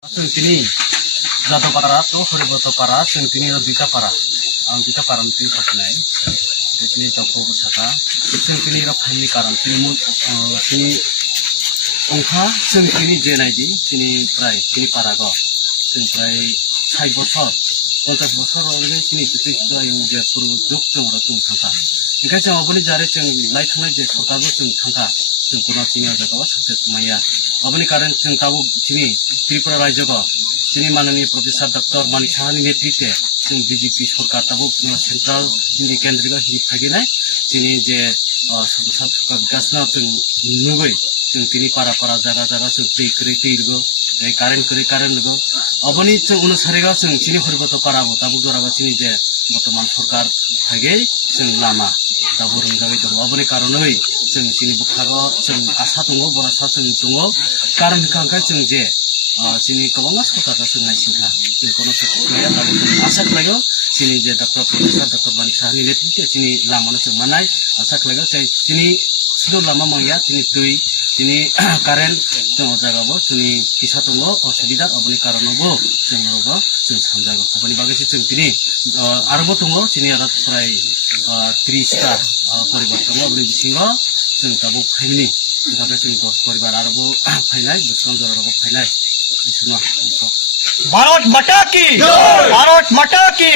Sentini jatuh para tu hari batu para sentini lebih para kita para nanti pakai di sini campur wisata sentini rap ini karam sini ongkha sentini jenai di sini para go sini prai sai bosor 50 বছর already sini itu yang dia perlu duk jeng ratung tangka jika jeng aboni jare jeng naik tangkai je sorkar jeng tangka jeng kurang singa jagawa sukses maya aboni karen jeng tahu sini Tripura Raja go sini माननीय professor doctor Manik साहानि नेतृत्वे जों BJP सरकार Tabo central Hindi केंद्र हिंदी फागिनाय जोंनि जे सरकार विकासना जों नुबाय जों तिनि पारा पारा जागा जागा जों दै करै दै रगो कारेन्ट रगो अबनि जों अनुसारिगा जों तिनि हरबत पाराबो ताबो जराबा तिनि जे बर्तमान सरकार फागे जों लामा ताबो रंजाबाय दं अबनि कारनै जों तिनि बुखागो जों आसा दङ बरासा जों दङ कारन हिखांखाय जों जे sini kawangan sekolah kasih naik singha, sini kono sekolah tapi asal lagi, sini je dokter profesor dokter Manik Sahaनि netitnya sini lama nasi manai, asal lagi saya sini sudah lama mengya, sini tui, sini karen, jangan jaga bo, sini kisah tunggu, sudah abani karena bo, jangan rogo, jangan sanjago, abani bagai sih sini arbo tunggu, sini ada serai 3 star paribar tunggu, abani bisingo, jangan tabu family, bagai sini dos paribar arbo fainai, bukan dora rogo fainai. Bharat माता की भारत माता की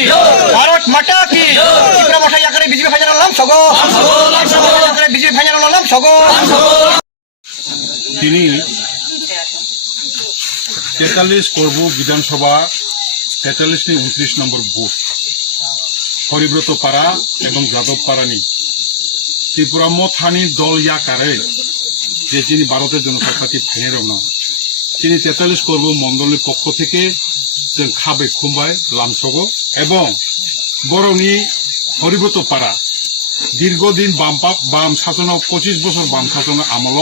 भारत माता की Tripura masa yakare BJP fajar alam sogo yakare BJP fajar alam sogo তিনি 43 করব বিধানসভা 43 নি 29 নম্বর বুথ হরিব্রত পাড়া এবং যাদব পাড়া নি ত্রিপুরা মথানি দল ইয়াকারে যে তিনি ভারতের জনতা পার্টি ফাইনের না তিনি 43 করব মন্ডলের পক্ষ থেকে जों खाबे खुम्बाय लामसगो এবং বরনি হরিব্রত পাড়া দীর্ঘদিন বাম শাসন 25 বছর বাম শাসন আমল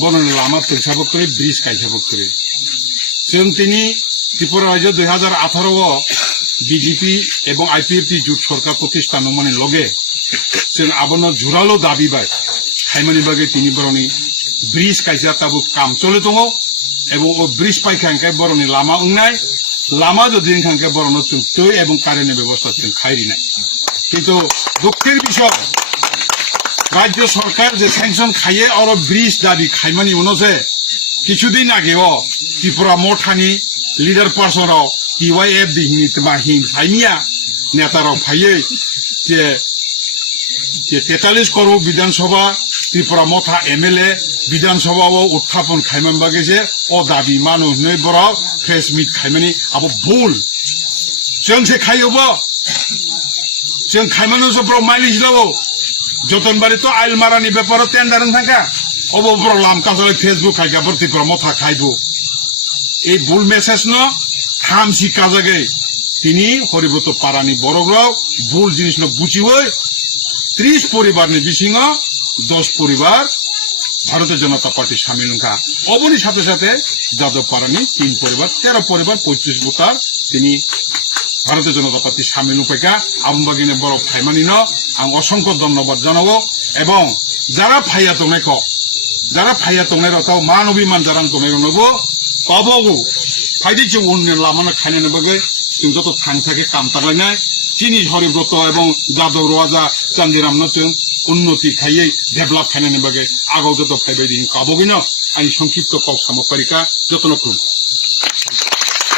বরনি লামা তৈসাবক করে ব্রিজ কাইসাবক করে जों তিনি ত্রিপুরা রাজ্য 2018 বিজেপি এবং আইপিএফটি জোট সরকার প্রতিষ্ঠান মানে লগে जों আবন্ন জোরালো দাবি বাই খাইমানি বাগে তিনি বরনি ব্রিজ কাইসা তাবু কাম চলে দङ এবং ও ব্রিজ পাইখানকে বরনি লামা উংনাই লামা যদি খানকে বরণ তৈ এবং কারেন্টের ব্যবস্থা খাইরি নাই কিন্তু দুঃখের বিষয় রাজ্য সরকার যে স্যাংশন খাইয়ে আর ব্রিজ দাবি খাইমানি উনছে কিছুদিন আগেও ত্রিপুরা মঠানি লিডার পার্সনরাও টিওয়াইএফ দিহিনি মাহিম সাইমিয়া নেতারাও ফাইয়ে যে 43 করব বিধানসভা ত্রিপুরা মথা এমএলএ বিধানসভাও উত্থাপন খাইমান বাগেছে ও দাবি মানুষ নই বড় প্রেস মিট খাইমানি আবো ভুল जों से खाइयोबो जों खाइमानो सब्र माइलिस लाबो जतनबारि तो आइलमारानि बेपार टेन्डार थांका अबो ब्र लाम काजले फेसबुक खाइगा ত্রিপুরা মথা খাইबो এই ভুল মেসেজ ন থামসি কাজাগে তিনি হরিব্রত পারানি বড়গ্রাও ভুল জিনিস ন বুঝিবই 30 পরিবারনি বিসিং 10 পরিবার ভারতীয় জনতা পার্টি সামিল নকা অবনি সাথে সাথে যাদব পারানি 3 পরিবার 13 পরিবার 25 ভোটার তিনি ভারতীয় জনতা পার্টি সামিল উপায়কা আমবাগিনে বড় ফাইমানি ন আং অসংখ্য ধন্যবাদ জানাবো এবং যারা ফাইয়া তংনাই রতাও মান অভিমান যারা তংনাই নবো পাবো ফাইদিছে উন্ন লামানা খাইনে বাগে তুমি যত থাং থাকে কাম তাগলাইনাই চিনি হরিব্রত এবং যাদব রাজা চান্দিরাম নচং উন্নতি খাইয়ে ডেভেলপ খাইনে বাগে আগাও যত ফাইবাই দিন কাবগিন আনি সংক্ষিপ্ত কক সামকারিকা যত্ন করুন